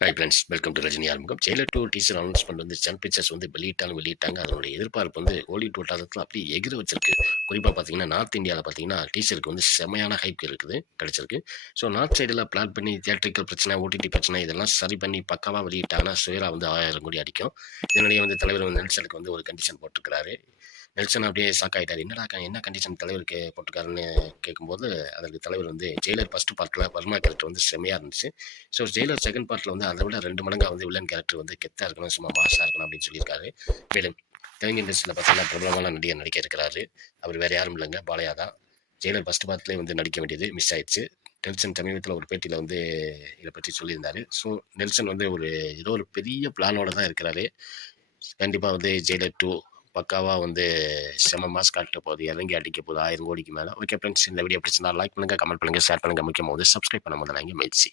Hi friends welcome to Rajini ஆரம்பம் செயலர் two teacher announcement வந்து சன் பிக்சர்ஸ் வந்து வெளியிட்டாலும் வெளியிட்டாங்க. அதனுடைய எதிர்பார்ப்பு வந்து ஹோலிவுட் வட்டாரத்தில் அப்படியே எகிர வச்சிருக்கு. குறிப்பாக பார்த்தீங்கன்னா நார்த் இந்தியாவில் பார்த்தீங்கன்னா டீச்சருக்கு வந்து செமையான ஹைப் இருக்குது கிடச்சிருக்கு. ஸோ நார்த் சைடில் பிளான் பண்ணி தியேட்டரிக்கல் பிரச்சனை ஓடிடி பிரச்சனை இதெல்லாம் சரி பண்ணி பக்காவாக வெளியிட்டாங்கன்னா சுயரா வந்து ஆயிரம் கோடி அடிக்கும். இதனுடைய வந்து தலைவர் வந்து நெல்சனுக்கு வந்து ஒரு கண்டிஷன் போட்டிருக்கிறாரு. நெல்சன் அப்படியே ஷாக் ஆகிட்டார் என்னடா என்ன கண்டிஷன் தலைவருக்கு போட்டிருக்காருன்னு கேட்கும்போது அதற்கு தலைவர் வந்து ஜெயிலர் ஃபர்ஸ்ட் பார்ட்டில் வர்மா கேரக்டர் வந்து செம்மையாக இருந்துச்சு. ஸோ ஜெயிலர் செகண்ட் பார்ட்டில் வந்து அதை விட ரெண்டு மடங்காக வந்து வில்லன் கேரக்டர் வந்து கெத்தாக இருக்கணும் சும்மா மாசாக இருக்கணும் அப்படின்னு சொல்லியிருக்காரு. மேலும் தெலுங்கு இண்டஸ்ட்ரியில் பார்த்தீங்கன்னா பிரபலமான நடிகர் நடிக்க இருக்கிறாரு. அவர் வேறு யாரும் இல்லைங்க பாலையா தான். ஜெயிலர் ஃபர்ஸ்ட் பார்ட்லேயே வந்து நடிக்க வேண்டியது மிஸ் ஆயிடுச்சு. நெல்சன் சமீபத்தில் ஒரு பேட்டியில் வந்து இதை பற்றி சொல்லியிருந்தார். ஸோ நெல்சன் வந்து ஒரு ஏதோ ஒரு பெரிய பிளானோட தான் இருக்கிறாரு. கண்டிப்பாக வந்து ஜெயிலர் டூ பக்காவாக வந்து செம மாஸ் காட்ட போகுது. இறங்கி அடிக்க போகுது. ஆயிரம் கோடிக்கு மேலே. ஓகே ஃப்ரெண்ட்ஸ் இந்த வீடியோ பிடிச்சிருந்தா லைக் பண்ணுங்கள் கமெண்ட் பண்ணுங்கள் ஷேர் பண்ணுங்கள் முக்கியமாக வந்து சப்ஸ்கிரைப் பண்ண முதல்ல முயற்சி